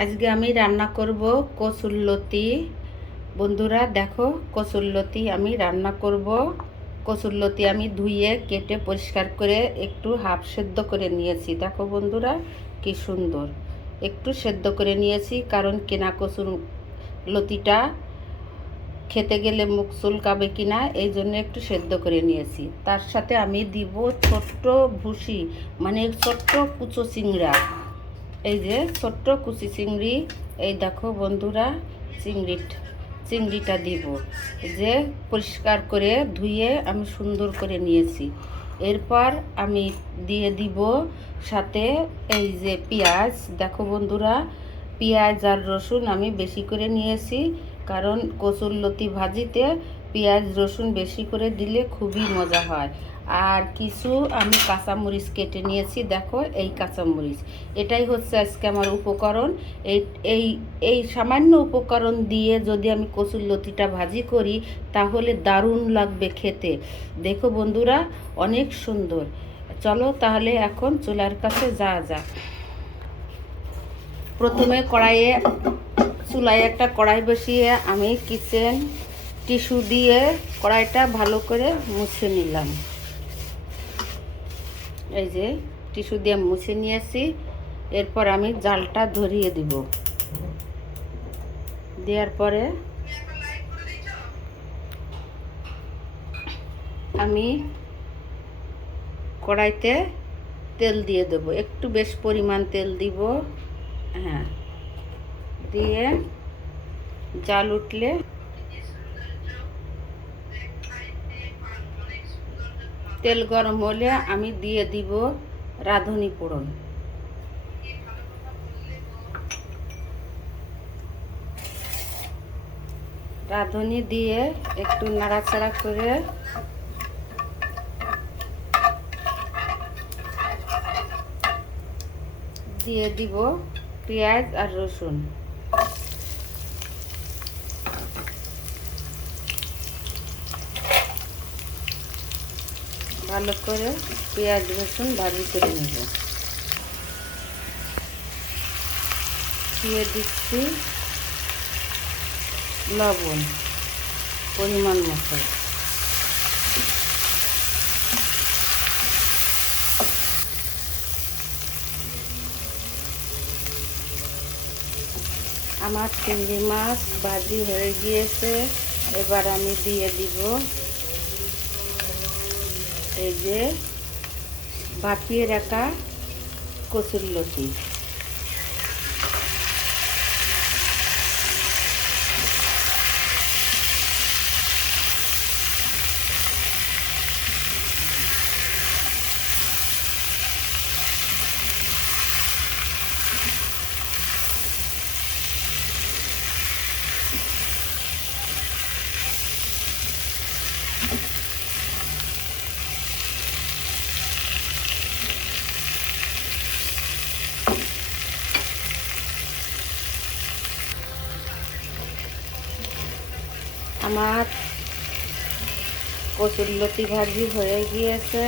আজকে আমি রান্না করব কচুরলতি বন্ধুরা, দেখো কচুরলতি আমি রান্না করব। কচুরলতি আমি ধুয়ে, কেটে, পরিষ্কার করে একটু হাফ সেদ্ধ করে নিয়েছি। দেখো বন্ধুরা, কি সুন্দর। একটু সেদ্ধ করে নিয়েছি, কারণ কেনা কচুর লতিটা খেতে গেলে মুখ চুলকাবে কিনা, এই জন্য একটু সেদ্ধ করে নিয়েছি। তার সাথে আমি দিব ছোট্ট ভুসি মানে ছোট্ট কুচো চিংড়া এই যে ছোট্ট কুচি চিংড়ি, এই দেখো বন্ধুরা চিংড়ি চিংড়িটা দিব। যে পরিষ্কার করে ধুয়ে আমি সুন্দর করে নিয়েছি। এরপর আমি দিয়ে দিব সাথে এই যে পেঁয়াজ। দেখো বন্ধুরা, পেঁয়াজ আর রসুন আমি বেশি করে নিয়েছি, কারণ কচুর লতি ভাজিতে পেঁয়াজ রসুন বেশি করে দিলে খুবই মজা হয়। আর কিছু আমি কাঁচামরিচ কেটে নিয়েছি, দেখো এই কাঁচামরিচ। এটাই হচ্ছে আজকে আমার উপকরণ। এই এই এই সামান্য উপকরণ দিয়ে যদি আমি কচুর লতিটা ভাজি করি, তাহলে দারুণ লাগবে খেতে। দেখো বন্ধুরা, অনেক সুন্দর। চলো তাহলে এখন চুলার কাছে যা যা প্রথমে কড়াইয়ে, চুলায় একটা কড়াই বসিয়ে আমি কিচেন টিস্যু দিয়ে কড়াইটা ভালো করে মুছে নিলাম। এই যে টিস্যু দিয়ে মুছে নিয়েছি, এরপর আমি জালটা ধরিয়ে দিব। দেওয়ার পরে আমি কড়াইতে তেল দিয়ে দেবো। একটু বেশ পরিমাণ তেল দিব। হ্যাঁ দিয়ে জাল উঠলে তেল গরম হলে আমি দিয়ে দিব রাঁধুনি পোড়ন রাঁধুনি দিয়ে একটু নাড়াচাড়া করে দিয়ে দিব পেঁয়াজ আর রসুন। ভালো করে পেঁয়াজ, রসুন ভাজি করে নেব। দিয়ে দিচ্ছি লবণ, পরিমাণ মতো। আমার চিংড়ি মাছ ভাজি হয়ে গিয়েছে, এবার আমি দিয়ে দিব এই যে ভাপিয়ে রাখা কচুর লতি। আমার কচুর লতি ভাজি হয়ে গিয়েছে।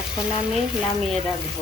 এখন আমি নামিয়ে রাখব।